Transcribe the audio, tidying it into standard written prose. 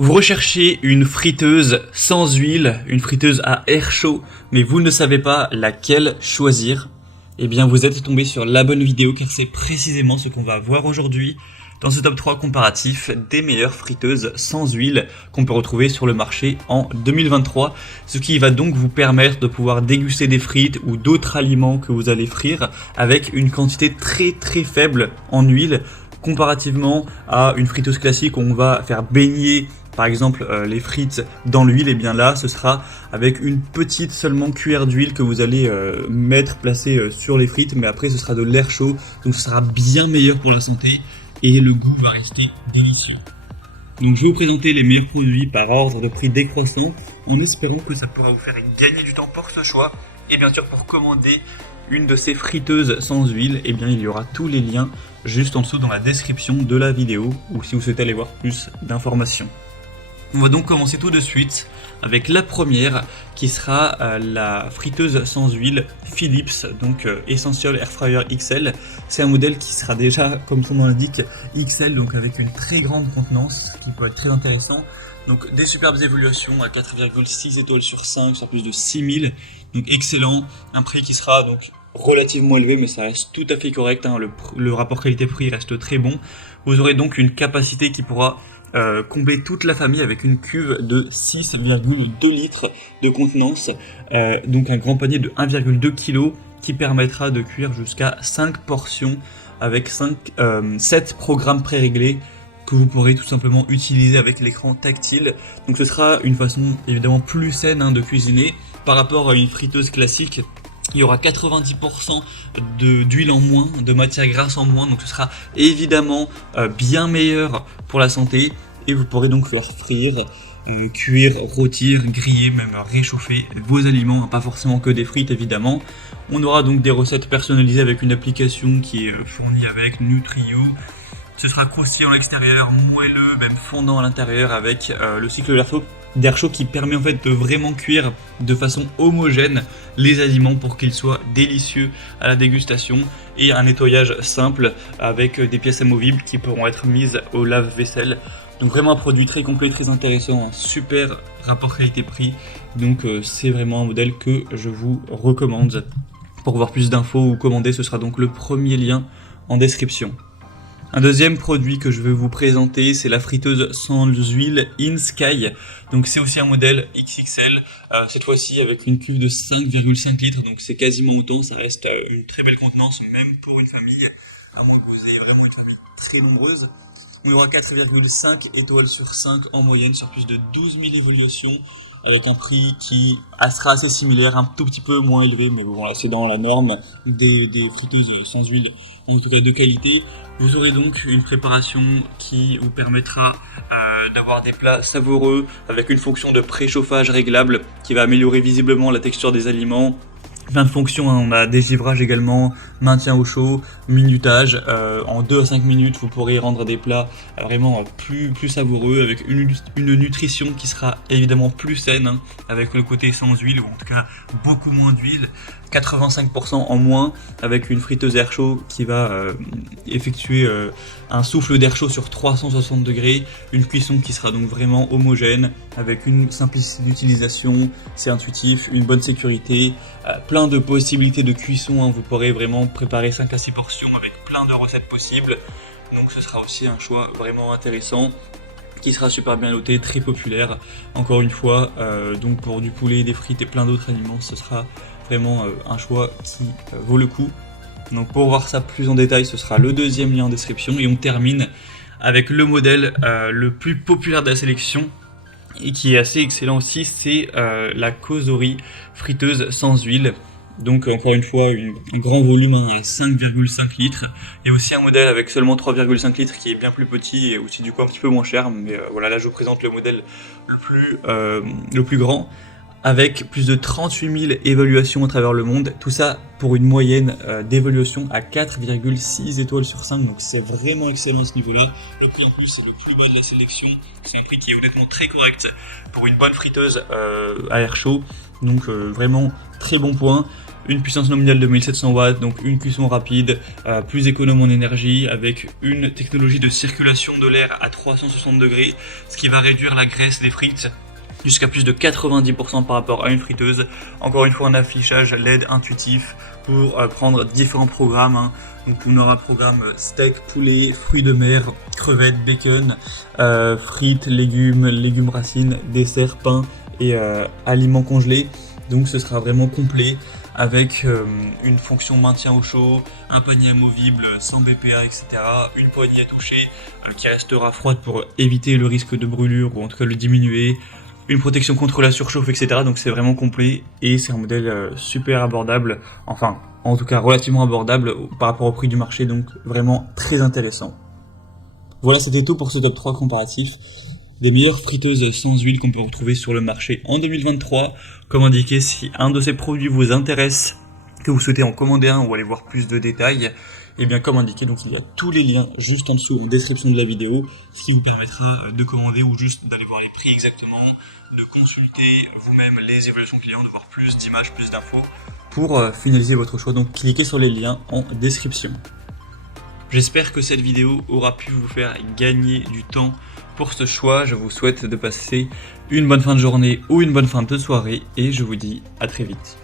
Vous recherchez une friteuse sans huile, une friteuse à air chaud, mais vous ne savez pas laquelle choisir? Eh bien, vous êtes tombé sur la bonne vidéo car c'est précisément ce qu'on va voir aujourd'hui dans ce top 3 comparatif des meilleures friteuses sans huile qu'on peut retrouver sur le marché en 2023. Ce qui va donc vous permettre de pouvoir déguster des frites ou d'autres aliments que vous allez frire avec une quantité très faible en huile comparativement à une friteuse classique où on va faire baigner par exemple les frites dans l'huile. Et bien là ce sera avec une petite seulement cuillère d'huile que vous allez placer sur les frites, mais après ce sera de l'air chaud, donc ce sera bien meilleur pour la santé et le goût va rester délicieux. Donc je vais vous présenter les meilleurs produits par ordre de prix décroissant en espérant que ça pourra vous faire gagner du temps pour ce choix. Et bien sûr, pour commander une de ces friteuses sans huile, eh bien il y aura tous les liens juste en dessous dans la description de la vidéo ou si vous souhaitez aller voir plus d'informations. On va donc commencer tout de suite avec la première qui sera la friteuse sans huile Philips, donc Essential Air Fryer XL. C'est un modèle qui sera déjà, comme son nom l'indique, XL, donc avec une très grande contenance, qui peut être très intéressant. Donc des superbes évaluations à 4,6 étoiles sur 5 sur plus de 6000, donc excellent. Un prix qui sera donc relativement élevé, mais ça reste tout à fait correct, hein. Le rapport qualité-prix reste très bon. Vous aurez donc une capacité qui pourra combler toute la famille avec une cuve de 6,2 litres de contenance, donc un grand panier de 1,2 kg qui permettra de cuire jusqu'à 5 portions avec 7 programmes préréglés que vous pourrez tout simplement utiliser avec l'écran tactile. Donc ce sera une façon évidemment plus saine de cuisiner par rapport à une friteuse classique. Il y aura 90% d'huile en moins, de matière grasse en moins, donc ce sera évidemment bien meilleur pour la santé. Et vous pourrez donc faire frire, cuire, rôtir, griller, même réchauffer vos aliments, pas forcément que des frites évidemment. On aura donc des recettes personnalisées avec une application qui est fournie avec Nutrio. Ce sera croustillant à l'extérieur, moelleux, même fondant à l'intérieur avec le cycle d'air chaud qui permet en fait de vraiment cuire de façon homogène les aliments pour qu'ils soient délicieux à la dégustation, et un nettoyage simple avec des pièces amovibles qui pourront être mises au lave-vaisselle. Donc vraiment un produit très complet, très intéressant, un super rapport qualité-prix, donc c'est vraiment un modèle que je vous recommande. Pour voir plus d'infos ou commander, ce sera donc le premier lien en description. Un deuxième produit que je vais vous présenter, c'est la friteuse sans huile InSky. Donc c'est aussi un modèle XXL, cette fois-ci avec une cuve de 5,5 litres, donc c'est quasiment autant, ça reste une très belle contenance, même pour une famille, à moins que vous ayez vraiment une famille très nombreuse. On aura 4,5 étoiles sur 5 en moyenne sur plus de 12 000 évaluations, avec un prix qui sera assez similaire, un tout petit peu moins élevé, mais bon là c'est dans la norme des friteuses sans huile, en tout cas de qualité. Vous aurez donc une préparation qui vous permettra d'avoir des plats savoureux avec une fonction de préchauffage réglable qui va améliorer visiblement la texture des aliments. Plein de fonctions, on a dégivrage également, maintien au chaud, minutage, en 2 à 5 minutes vous pourrez rendre des plats vraiment plus savoureux avec une nutrition qui sera évidemment plus saine, avec le côté sans huile ou en tout cas beaucoup moins d'huile, 85% en moins avec une friteuse air chaud qui va effectuer un souffle d'air chaud sur 360 degrés, une cuisson qui sera donc vraiment homogène avec une simplicité d'utilisation, c'est intuitif, une bonne sécurité, plein de possibilités de cuisson, vous pourrez vraiment préparer 5 à 6 portions avec plein de recettes possibles, donc ce sera aussi un choix vraiment intéressant qui sera super bien noté, très populaire. Encore une fois, donc pour du poulet, des frites et plein d'autres aliments, ce sera vraiment un choix qui vaut le coup. Donc pour voir ça plus en détail, ce sera le deuxième lien en description, et on termine avec le modèle le plus populaire de la sélection et qui est assez excellent aussi, c'est la Cosori friteuse sans huile. Donc encore une fois un grand volume à 5,5 litres, et aussi un modèle avec seulement 3,5 litres qui est bien plus petit et aussi du coup un petit peu moins cher, mais voilà, là je vous présente le modèle le plus grand avec plus de 38 000 évaluations à travers le monde, tout ça pour une moyenne d'évaluation à 4,6 étoiles sur 5, donc c'est vraiment excellent à ce niveau-là. Le prix en plus c'est le plus bas de la sélection, c'est un prix qui est honnêtement très correct pour une bonne friteuse à air chaud, donc vraiment très bon point. une puissance nominale de 1700 watts, donc une cuisson rapide, plus économe en énergie, avec une technologie de circulation de l'air à 360 degrés, ce qui va réduire la graisse des frites jusqu'à plus de 90% par rapport à une friteuse. Encore une fois, un affichage LED intuitif pour prendre différents programmes. Donc on aura un programme steak, poulet, fruits de mer, crevettes, bacon, frites, légumes racines, dessert, pain et aliments congelés. Donc ce sera vraiment complet avec une fonction maintien au chaud, un panier amovible sans BPA, etc. Une poignée à toucher qui restera froide pour éviter le risque de brûlure ou en tout cas le diminuer. Une protection contre la surchauffe, etc. Donc c'est vraiment complet et c'est un modèle super abordable, enfin en tout cas relativement abordable par rapport au prix du marché, donc vraiment très intéressant. Voilà, c'était tout pour ce top 3 comparatif des meilleures friteuses sans huile qu'on peut retrouver sur le marché en 2023. Comme indiqué, si un de ces produits vous intéresse, que vous souhaitez en commander un ou aller voir plus de détails, et bien comme indiqué, donc il y a tous les liens juste en dessous en description de la vidéo, ce qui vous permettra de commander ou juste d'aller voir les prix exactement, de consulter vous-même les évaluations clients, de voir plus d'images, plus d'infos pour finaliser votre choix. Donc cliquez sur les liens en description. J'espère que cette vidéo aura pu vous faire gagner du temps pour ce choix. Je vous souhaite de passer une bonne fin de journée ou une bonne fin de soirée et je vous dis à très vite.